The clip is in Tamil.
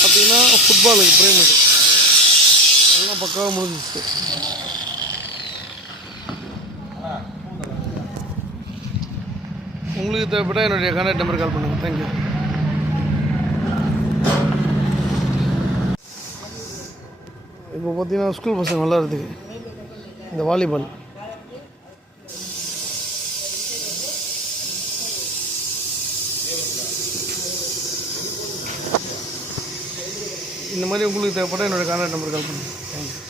பார்த்தீங்கன்னா ஃபுட்பாலுக்கு பிரைமரி எல்லாம் பக்காவாக முடிஞ்சிச்சு. உங்களுக்கு தேவைப்பட்டால் என்னுடைய கான்டாக்ட் நம்பர் கால் பண்ணுங்கள். தேங்க்யூ. இப்போ பார்த்தீங்கன்னா ஸ்கூல் பசங்க விளாட்றதுக்கு இந்த வாலிபால் இந்த மாதிரி உங்களுக்கு தேவைப்பட்டால் என்னோடய கான்டாக்ட் நம்பர் கால் பண்ணுங்கள். தேங்க்யூ.